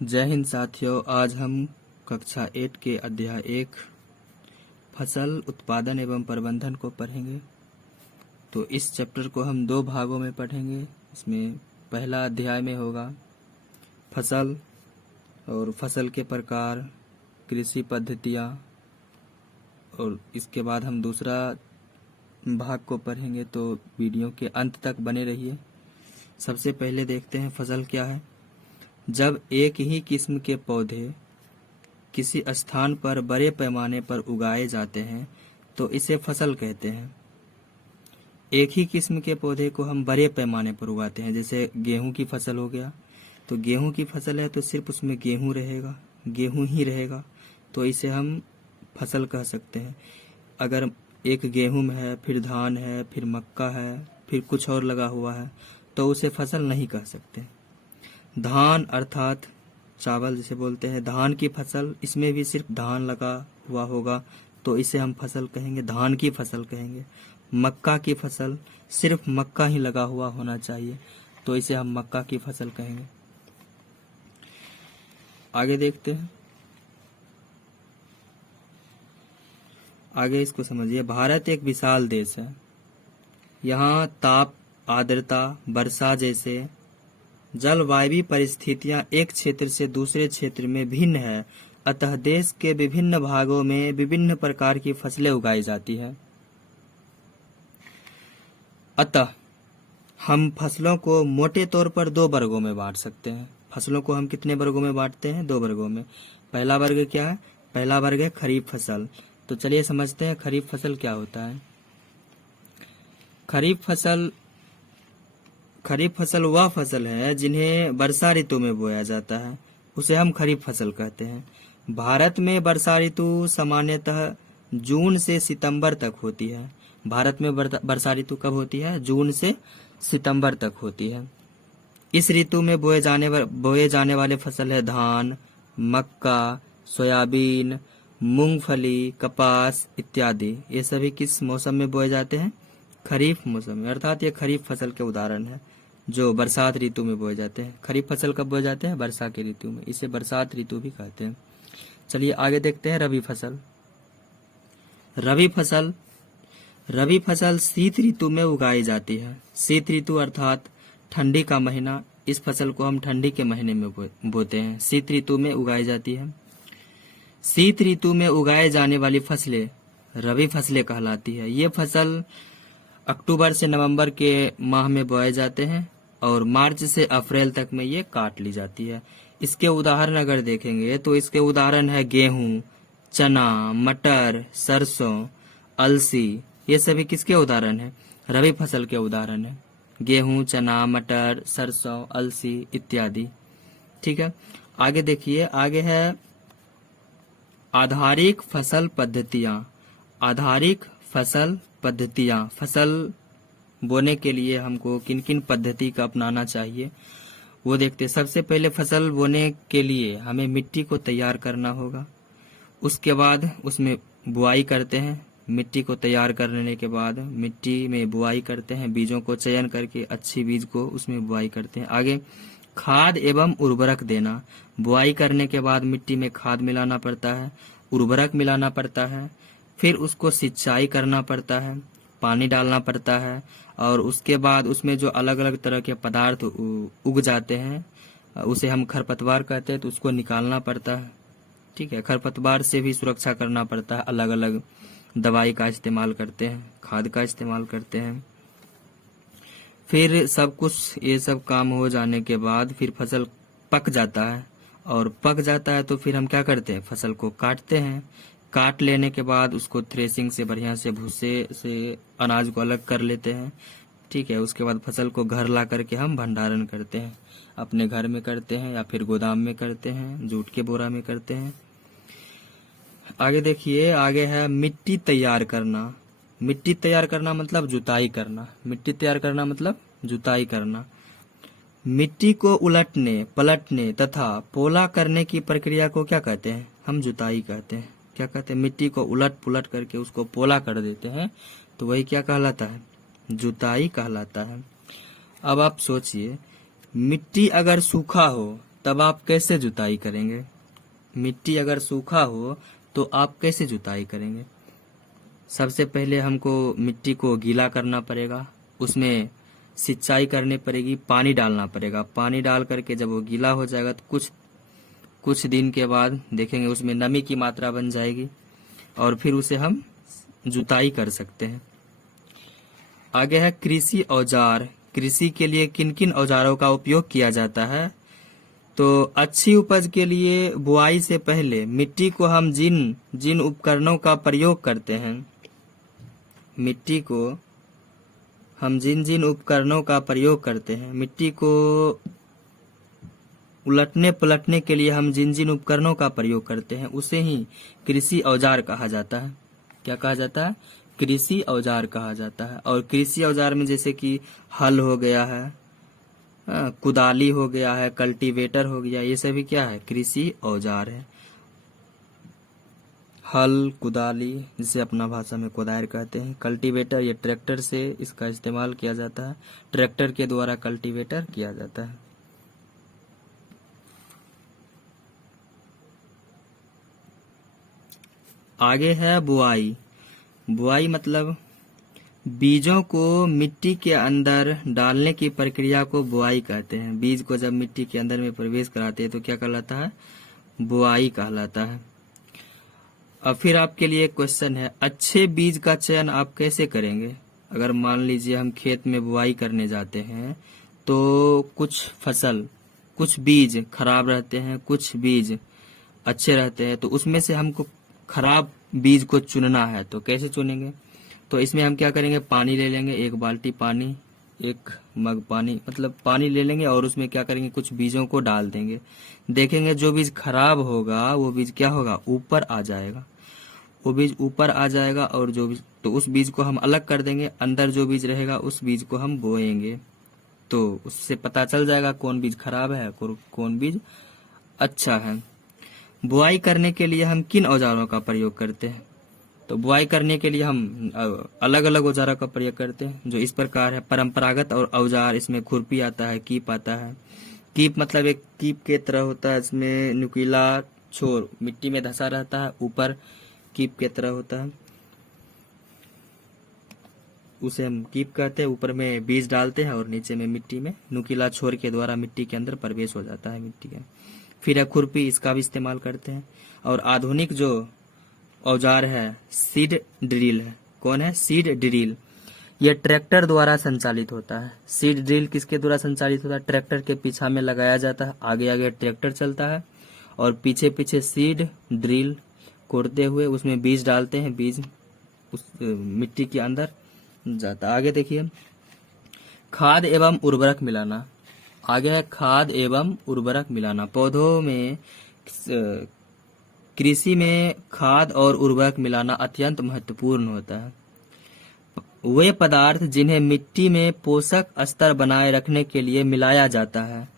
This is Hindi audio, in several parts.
जय हिंद साथियों। आज हम कक्षा 8 के अध्याय 1 फसल उत्पादन एवं प्रबंधन को पढ़ेंगे। तो इस चैप्टर को हम 2 भागों में पढ़ेंगे। इसमें पहला अध्याय में होगा फसल और फसल के प्रकार, कृषि पद्धतियाँ, और इसके बाद हम दूसरा भाग को पढ़ेंगे। तो वीडियो के अंत तक बने रहिए। सबसे पहले देखते हैं फसल क्या है। जब एक ही किस्म के पौधे किसी स्थान पर बड़े पैमाने पर उगाए जाते हैं तो इसे फसल कहते हैं। एक ही किस्म के पौधे को हम बड़े पैमाने पर उगाते हैं, जैसे गेहूं की फसल हो गया। तो गेहूं की फसल है तो सिर्फ उसमें गेहूं रहेगा, गेहूं ही रहेगा, तो इसे हम फसल कह सकते हैं। अगर एक गेहूं में है, फिर धान है, फिर मक्का है, फिर कुछ और लगा हुआ है, तो उसे फसल नहीं कह सकते। धान अर्थात चावल जिसे बोलते हैं, धान की फसल, इसमें भी सिर्फ धान लगा हुआ होगा तो इसे हम फसल कहेंगे, धान की फसल कहेंगे। मक्का की फसल, सिर्फ मक्का ही लगा हुआ होना चाहिए तो इसे हम मक्का की फसल कहेंगे। आगे देखते हैं, आगे इसको समझिए। भारत एक विशाल देश है। यहाँ ताप, आर्द्रता, वर्षा जैसे जलवायु परिस्थितियां एक क्षेत्र से दूसरे क्षेत्र में भिन्न है, अतः देश के विभिन्न भागों में विभिन्न प्रकार की फसलें उगाई जाती है। अतः हम फसलों को मोटे तौर पर 2 वर्गों में बांट सकते हैं। फसलों को हम कितने वर्गों में बांटते हैं? 2 वर्गों में। पहला वर्ग क्या है? पहला वर्ग है खरीफ फसल। तो चलिए समझते हैं खरीफ फसल क्या होता है। खरीफ फसल वह फसल है जिन्हें वर्षा ऋतु में बोया जाता है, उसे हम खरीफ फसल कहते हैं। भारत में वर्षा ऋतु सामान्यतः जून से सितंबर तक होती है। भारत में वर्षा ऋतु कब होती है? जून से सितंबर तक होती है। इस ऋतु में बोए जाने वाले फसल है धान, मक्का, सोयाबीन, मूंगफली, कपास इत्यादि। ये सभी किस मौसम में बोए जाते हैं? खरीफ मौसम में। अर्थात ये खरीफ फसल के उदाहरण है जो बरसात ऋतु में बोए जाते हैं। खरीफ फसल कब बोए जाते हैं? वर्षा के ऋतु में। इसे बरसात ऋतु भी कहते हैं। चलिए आगे देखते हैं रबी फसल। रबी फसल शीत ऋतु में उगाई जाती है। शीत ऋतु अर्थात ठंडी का महीना, इस फसल को हम ठंडी के महीने में बोते हैं। शीत ऋतु में उगाई जाती है। शीत ऋतु में उगाए जाने वाली फसलें रबी फसलें कहलाती है। ये फसल अक्टूबर से नवंबर के माह में बोए जाते हैं और मार्च से अप्रैल तक में ये काट ली जाती है। इसके उदाहरण अगर देखेंगे तो इसके उदाहरण है गेहूं, चना, मटर, सरसों, अलसी। ये सभी किसके उदाहरण है? रबी फसल के उदाहरण है। गेहूं, चना, मटर, सरसों, अलसी इत्यादि। ठीक है, आगे देखिए। आगे है आधारिक फसल पद्धतियां। आधारिक फसल पद्धतियां, फसल बोने के लिए हमको किन किन पद्धति का अपनाना चाहिए वो देखते हैं। सबसे पहले फसल बोने के लिए हमें मिट्टी को तैयार करना होगा। उसके बाद उसमें बुआई करते हैं। मिट्टी को तैयार करने के बाद मिट्टी में बुआई करते हैं, बीजों को चयन करके अच्छी बीज को उसमें बुआई करते हैं। आगे खाद एवं उर्वरक देना। बुआई करने के बाद मिट्टी में खाद मिलाना पड़ता है, उर्वरक मिलाना पड़ता है, फिर उसको सिंचाई करना पड़ता है, पानी डालना पड़ता है, और उसके बाद उसमें जो अलग अलग तरह के पदार्थ उग जाते हैं उसे हम खरपतवार कहते हैं, तो उसको निकालना पड़ता है। ठीक है, खरपतवार से भी सुरक्षा करना पड़ता है। अलग अलग दवाई का इस्तेमाल करते हैं, खाद का इस्तेमाल करते हैं। फिर सब कुछ ये सब काम हो जाने के बाद फिर फसल पक जाता है, और पक जाता है तो फिर हम क्या करते हैं? फसल को काटते हैं। काट लेने के बाद उसको थ्रेसिंग से बढ़िया से भूसे से अनाज को अलग कर लेते हैं। ठीक है, उसके बाद फसल को घर ला करके हम भंडारण करते हैं। अपने घर में करते हैं या फिर गोदाम में करते हैं, जूट के बोरा में करते हैं। आगे देखिए, आगे है मिट्टी तैयार करना। मिट्टी तैयार करना मतलब जुताई करना। मिट्टी तैयार करना मतलब जुताई करना। मिट्टी को उलटने, पलटने तथा पोला करने की प्रक्रिया को क्या कहते हैं? हम जुताई कहते हैं। क्या कहते हैं? मिट्टी को उलट पुलट करके उसको पोला कर देते हैं तो वही क्या कहलाता है? जुताई कहलाता है। अब आप सोचिए, मिट्टी अगर सूखा हो तब आप कैसे जुताई करेंगे? मिट्टी अगर सूखा हो तो आप कैसे जुताई करेंगे? सबसे पहले हमको मिट्टी को गीला करना पड़ेगा, उसमें सिंचाई करनी पड़ेगी, पानी डालना पड़ेगा। पानी डाल करके जब वो गीला हो जाएगा तो कुछ दिन के बाद देखेंगे उसमें नमी की मात्रा बन जाएगी और फिर उसे हम जुताई कर सकते हैं। आगे है कृषि औजार। कृषि के लिए किन किन औजारों का उपयोग किया जाता है? तो अच्छी उपज के लिए बुआई से पहले मिट्टी को हम जिन जिन उपकरणों का प्रयोग करते हैं, मिट्टी को हम जिन जिन उपकरणों का प्रयोग करते हैं, मिट्टी को उलटने पलटने के लिए हम जिन जिन उपकरणों का प्रयोग करते हैं उसे ही कृषि औजार कहा जाता है। क्या कहा जाता है? कृषि औजार कहा जाता है। और कृषि औजार में जैसे कि हल हो गया है, कुदाली हो गया है, कल्टीवेटर हो गया, ये सभी क्या है? कृषि औजार है। हल, कुदाली जिसे अपना भाषा में कोदार कहते हैं, कल्टीवेटर ये ट्रैक्टर से इसका इस्तेमाल किया जाता है, ट्रैक्टर के द्वारा कल्टीवेटर किया जाता है। आगे है बुआई। बुआई मतलब बीजों को मिट्टी के अंदर डालने की प्रक्रिया को बुआई कहते हैं। बीज को जब मिट्टी के अंदर में प्रवेश कराते हैं तो क्या कहलाता है? बुआई कहलाता है। अब फिर आपके लिए एक क्वेश्चन है, अच्छे बीज का चयन आप कैसे करेंगे? अगर मान लीजिए हम खेत में बुआई करने जाते हैं तो कुछ बीज खराब रहते हैं, कुछ बीज अच्छे रहते हैं, तो उसमें से हमको खराब बीज को चुनना है तो कैसे चुनेंगे? तो इसमें हम क्या करेंगे? पानी ले लेंगे, 1 बाल्टी पानी, 1 मग पानी, मतलब पानी ले लेंगे और उसमें क्या करेंगे? कुछ बीजों को डाल देंगे। देखेंगे जो बीज खराब होगा वो बीज क्या होगा? ऊपर आ जाएगा। वो बीज ऊपर आ जाएगा और जो बीज, तो उस बीज को हम अलग कर देंगे, अंदर जो बीज रहेगा उस बीज को हम बोएंगे। तो उससे पता चल जाएगा कौन बीज खराब है कौन बीज अच्छा है। बुआई करने के लिए हम किन औजारों का प्रयोग करते हैं? तो बुआई करने के लिए हम अलग अलग औजारों का प्रयोग करते हैं जो इस प्रकार है। परंपरागत और औजार, इसमें खुरपी आता है, कीप आता है। कीप मतलब एक कीप के तरह होता है, इसमें नुकीला छोर मिट्टी में धंसा रहता है, ऊपर कीप के तरह होता है, उसे हम कीप कहते हैं। ऊपर में बीज डालते हैं और नीचे में मिट्टी में नुकीला छोर के द्वारा मिट्टी के अंदर प्रवेश हो जाता है मिट्टी के। फिर है खुरपी, इसका भी इस्तेमाल करते हैं। और आधुनिक जो औजार है सीड ड्रिल है। कौन है? Seed drill. यह ट्रैक्टर द्वारा संचालित होता है। सीड ड्रिल किसके द्वारा संचालित होता है? ट्रैक्टर के पीछा में लगाया जाता है, आगे आगे ट्रैक्टर चलता है और पीछे पीछे सीड ड्रिल कोड़ते हुए उसमें बीज डालते हैं, बीज उस मिट्टी के अंदर जाता है। आगे देखिए, खाद एवं उर्वरक मिलाना। आगे है खाद एवं उर्वरक मिलाना। पौधों में कृषि में खाद और उर्वरक मिलाना अत्यंत महत्वपूर्ण होता है। वे पदार्थ जिन्हें मिट्टी में पोषक स्तर बनाए रखने के लिए मिलाया जाता है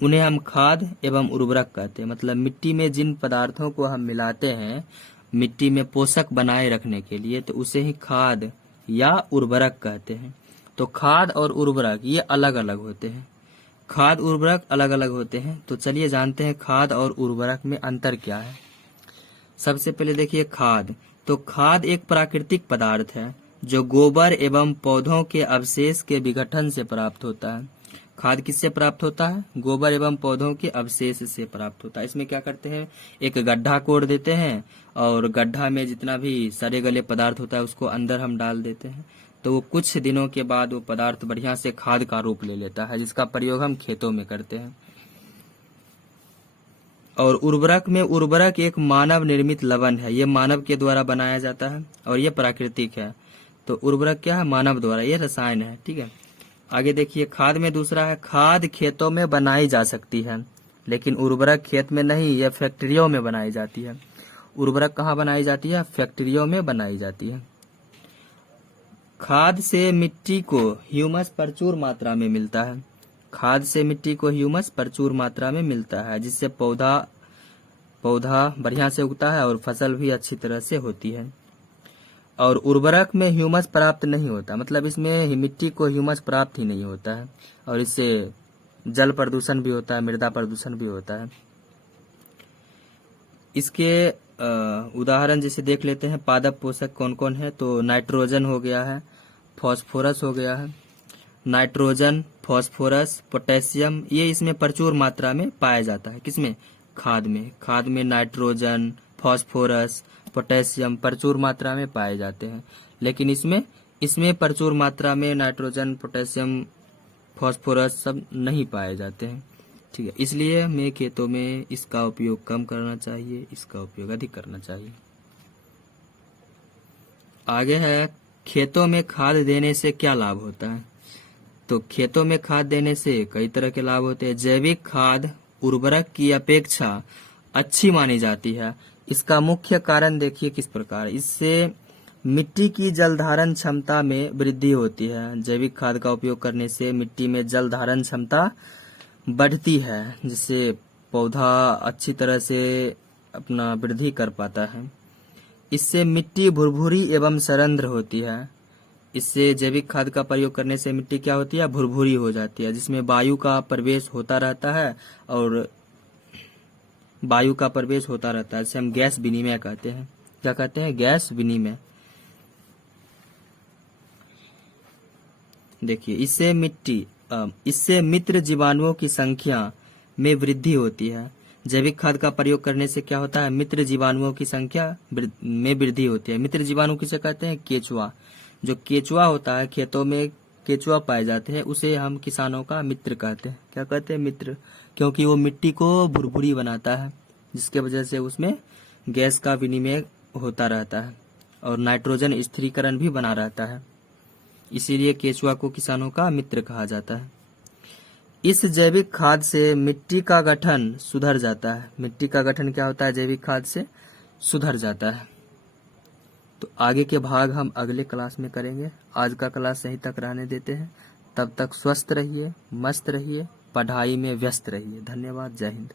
उन्हें हम खाद एवं उर्वरक कहते हैं। मतलब मिट्टी में जिन पदार्थों को हम मिलाते हैं मिट्टी में पोषक बनाए रखने के लिए तो उसे ही खाद या उर्वरक कहते हैं। तो खाद और उर्वरक ये अलग अलग होते हैं। खाद उर्वरक अलग अलग होते हैं। तो चलिए जानते हैं खाद और उर्वरक में अंतर क्या है। सबसे पहले देखिए खाद। तो खाद एक प्राकृतिक पदार्थ है जो गोबर एवं पौधों के अवशेष के विघटन से प्राप्त होता है। खाद किससे प्राप्त होता है? गोबर एवं पौधों के अवशेष से प्राप्त होता है। इसमें क्या करते हैं? एक गड्ढा कोड़ देते हैं और गड्ढा में जितना भी सड़े गले पदार्थ होता है उसको अंदर हम डाल देते हैं, तो वो कुछ दिनों के बाद वो पदार्थ बढ़िया से खाद का रूप ले लेता है, जिसका प्रयोग हम खेतों में करते हैं। और उर्वरक में, उर्वरक एक मानव निर्मित लवण है, ये मानव के द्वारा बनाया जाता है और ये प्राकृतिक है। तो उर्वरक क्या है? मानव द्वारा, ये रसायन है। ठीक है, आगे देखिए खाद में दूसरा है, खाद खेतों में बनाई जा सकती है लेकिन उर्वरक खेत में नहीं, यह फैक्ट्रियों में बनाई जाती है। उर्वरक कहाँ बनाई जाती है? फैक्ट्रियों में बनाई जाती है। खाद से मिट्टी को ह्यूमस प्रचुर मात्रा में मिलता है। खाद से मिट्टी को ह्यूमस प्रचुर मात्रा में मिलता है जिससे पौधा बढ़िया से उगता है और फसल भी अच्छी तरह से होती है। और उर्वरक में ह्यूमस प्राप्त नहीं होता, मतलब इसमें मिट्टी को ह्यूमस प्राप्त ही नहीं होता है और इससे जल प्रदूषण भी होता है, मृदा प्रदूषण भी होता है। इसके उदाहरण जैसे देख लेते हैं, पादप पोषक कौन कौन है। तो नाइट्रोजन हो गया है, फॉस्फोरस हो गया है। नाइट्रोजन, फॉस्फोरस, पोटेशियम, ये इसमें प्रचुर मात्रा में पाया जाता है। किसमें? खाद में। खाद में नाइट्रोजन, फॉस्फोरस, पोटेशियम प्रचुर मात्रा में पाए जाते हैं। लेकिन इसमें प्रचुर मात्रा में नाइट्रोजन, पोटेशियम, फॉस्फोरस सब नहीं पाए जाते हैं। ठीक है, इसलिए हमें खेतों में इसका उपयोग कम करना चाहिए, इसका उपयोग अधिक करना चाहिए। आगे है, खेतों में खाद देने से क्या लाभ होता है। तो खेतों में खाद देने से कई तरह के लाभ होते हैं। जैविक खाद उर्वरक की अपेक्षा अच्छी मानी जाती है। इसका मुख्य कारण देखिए किस प्रकार। इससे मिट्टी की जल धारण क्षमता में वृद्धि होती है। जैविक खाद का उपयोग करने से मिट्टी में जल धारण क्षमता बढ़ती है, जिससे पौधा अच्छी तरह से अपना वृद्धि कर पाता है। इससे मिट्टी भुरभुरी एवं सरंध्र होती है। इससे जैविक खाद का प्रयोग करने से मिट्टी क्या होती है? भुरभुरी हो जाती है, जिसमें वायु का प्रवेश होता रहता है और वायु का प्रवेश होता रहता है, जिसे हम गैस विनिमय कहते हैं। क्या कहते हैं? गैस विनिमय। देखिए, इससे मित्र जीवाणुओं की संख्या में वृद्धि होती है। जैविक खाद का प्रयोग करने से क्या होता है? मित्र जीवाणुओं की संख्या में वृद्धि होती है। मित्र जीवाणु किसे कहते हैं? केचुआ। जो केचुआ होता है, खेतों में केचुआ पाए जाते हैं, उसे हम किसानों का मित्र कहते हैं। क्या कहते हैं? मित्र। क्योंकि वो मिट्टी को भुरभुरी बनाता है, जिसके वजह से उसमें गैस का विनिमय होता रहता है और नाइट्रोजन स्थिरीकरण भी बना रहता है। इसीलिए केचुआ को किसानों का मित्र कहा जाता है। इस जैविक खाद से मिट्टी का गठन सुधर जाता है। मिट्टी का गठन क्या होता है? जैविक खाद से सुधर जाता है। तो आगे के भाग हम अगले क्लास में करेंगे। आज का क्लास यहीं तक रहने देते हैं। तब तक स्वस्थ रहिए, मस्त रहिए, पढ़ाई में व्यस्त रहिए। धन्यवाद। जय हिंद।